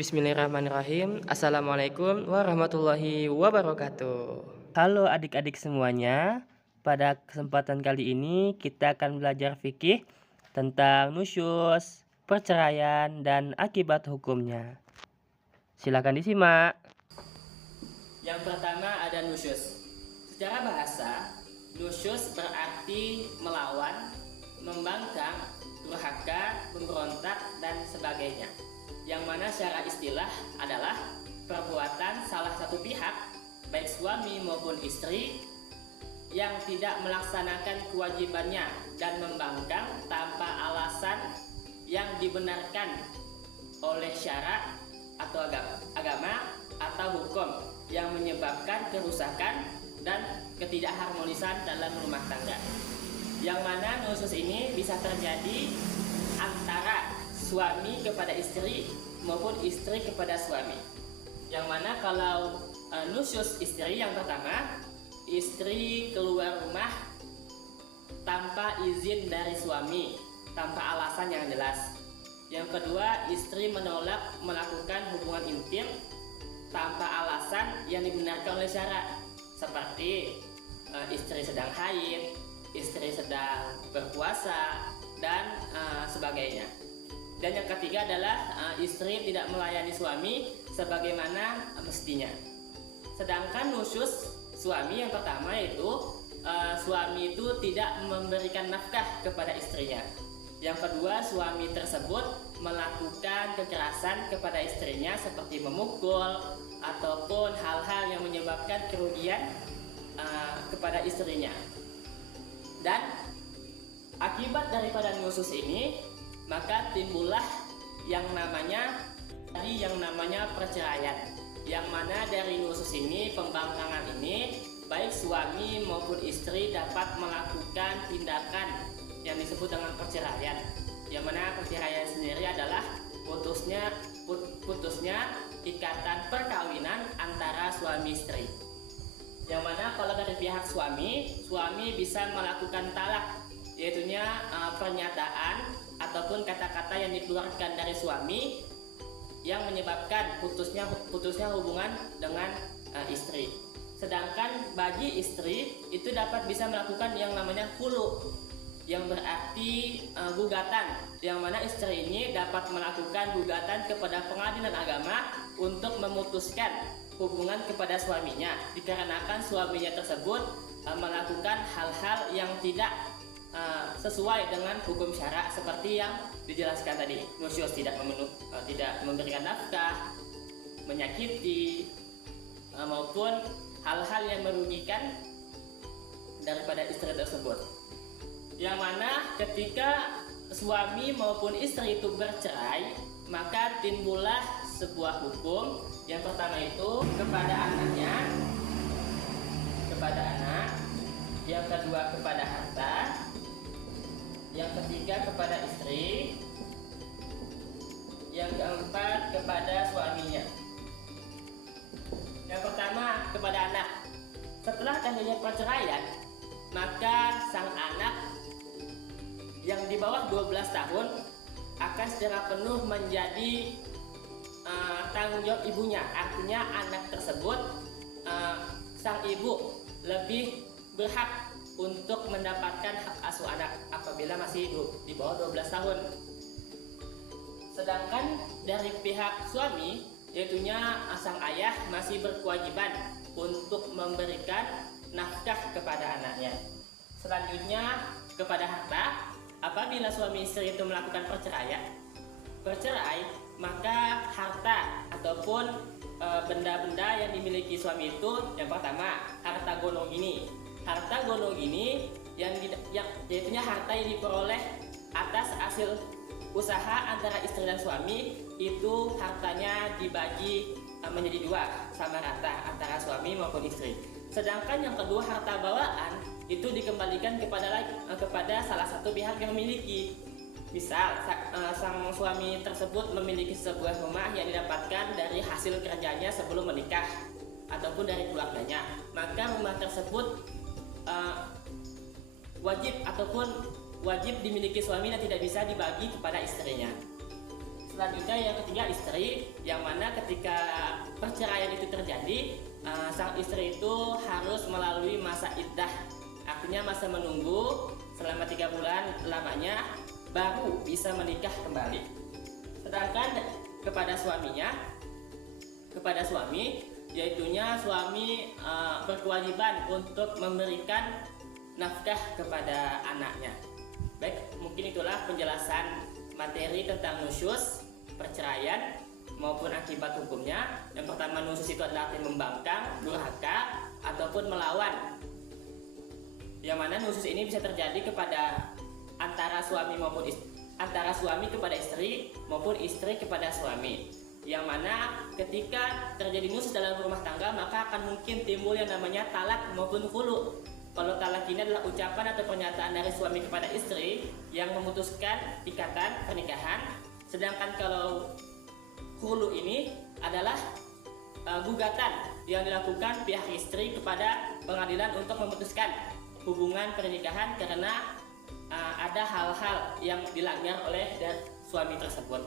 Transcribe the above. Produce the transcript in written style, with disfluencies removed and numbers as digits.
Bismillahirrahmanirrahim. Assalamualaikum warahmatullahi wabarakatuh. Halo adik-adik semuanya. Pada kesempatan kali ini kita akan belajar fikih tentang nusyuz, perceraian, dan akibat hukumnya. Silakan disimak. Yang pertama ada nusyuz. Secara bahasa, nusyuz berarti melawan, membangkang, durhaka, memberontak, dan sebagainya. Yang mana secara istilah adalah perbuatan salah satu pihak, baik suami maupun istri, yang tidak melaksanakan kewajibannya dan membangkang tanpa alasan yang dibenarkan oleh syarak atau agama atau hukum, yang menyebabkan kerusakan dan ketidakharmonisan dalam rumah tangga. Yang mana nusyuz ini bisa terjadi antara suami kepada istri maupun istri kepada suami. Yang mana kalau nusyuz istri, yang pertama, istri keluar rumah tanpa izin dari suami, tanpa alasan yang jelas. Yang kedua, istri menolak melakukan hubungan intim tanpa alasan yang dibenarkan oleh syarak, seperti istri sedang haid, istri sedang berpuasa, dan sebagainya. Dan yang ketiga adalah istri tidak melayani suami sebagaimana mestinya. Sedangkan nusyuz suami yang pertama yaitu suami itu tidak memberikan nafkah kepada istrinya. Yang kedua, suami tersebut melakukan kekerasan kepada istrinya seperti memukul ataupun hal-hal yang menyebabkan kerugian kepada istrinya. Dan akibat daripada nusyuz ini, maka timbullah yang namanya perceraian. Yang mana dari nusyuz ini, pembangkangan ini, baik suami maupun istri dapat melakukan tindakan yang disebut dengan perceraian. Yang mana perceraian sendiri adalah putusnya ikatan perkawinan antara suami istri. Yang mana kalau dari pihak suami bisa melakukan talak, yaitunya pernyataan ataupun kata-kata yang dikeluarkan dari suami yang menyebabkan putusnya hubungan dengan istri. Sedangkan bagi istri itu bisa melakukan yang namanya khulu, yang berarti gugatan, yang mana istri ini dapat melakukan gugatan kepada pengadilan agama untuk memutuskan hubungan kepada suaminya, dikarenakan suaminya tersebut melakukan hal-hal yang tidak sesuai dengan hukum syarak, seperti yang dijelaskan tadi. Nusyuz tidak memberikan nafkah, menyakiti, maupun hal-hal yang merugikan daripada istri tersebut. Yang mana ketika suami maupun istri itu bercerai, maka timbullah sebuah hukum. Yang pertama itu kepada anaknya, kepada anak. Yang kedua kepada harta. Yang ketiga kepada istri. Yang keempat kepada suaminya. Yang pertama kepada anak. Setelah terjadinya perceraian, maka sang anak yang di bawah 12 tahun akan secara penuh menjadi tanggung jawab ibunya. Artinya anak tersebut, sang ibu lebih berhak untuk mendapatkan hak asuh anak apabila masih di bawah 12 tahun. Sedangkan dari pihak suami, yaitunya sang ayah, masih berkewajiban untuk memberikan nafkah kepada anaknya. Selanjutnya kepada harta, apabila suami istri itu melakukan bercerai, maka harta ataupun benda-benda yang dimiliki suami itu, yang pertama harta gonogini. Harta gonogini yaitunya harta yang diperoleh atas hasil usaha antara istri dan suami, itu hartanya dibagi menjadi dua, sama rata antara suami maupun istri. Sedangkan yang kedua, harta bawaan, itu dikembalikan kepada salah satu pihak yang memiliki. Misal sang suami tersebut memiliki sebuah rumah yang didapatkan dari hasil kerjanya sebelum menikah ataupun dari keluarganya, maka rumah tersebut wajib dimiliki suami dan tidak bisa dibagi kepada istrinya. Selanjutnya yang ketiga istri, yang mana ketika perceraian itu terjadi, sang istri itu harus melalui masa iddah, artinya masa menunggu selama 3 bulan lamanya baru bisa menikah kembali. Sedangkan kepada suami, yaitunya suami berkewajiban untuk memberikan nafkah kepada anaknya. Baik, mungkin itulah penjelasan materi tentang nusyus, perceraian maupun akibat hukumnya. Yang pertama, nusyus itu adalah arti membangkang, durhaka ataupun melawan. Yang mana nusyus ini bisa terjadi kepada antara suami kepada istri maupun istri kepada suami. Yang mana ketika terjadi nusyus dalam rumah tangga, maka akan mungkin timbul yang namanya talak maupun khulu. Kalau talak ini adalah ucapan atau pernyataan dari suami kepada istri yang memutuskan ikatan pernikahan. Sedangkan kalau khulu ini adalah gugatan yang dilakukan pihak istri kepada pengadilan untuk memutuskan hubungan pernikahan karena ada hal-hal yang dilanggar oleh suami tersebut.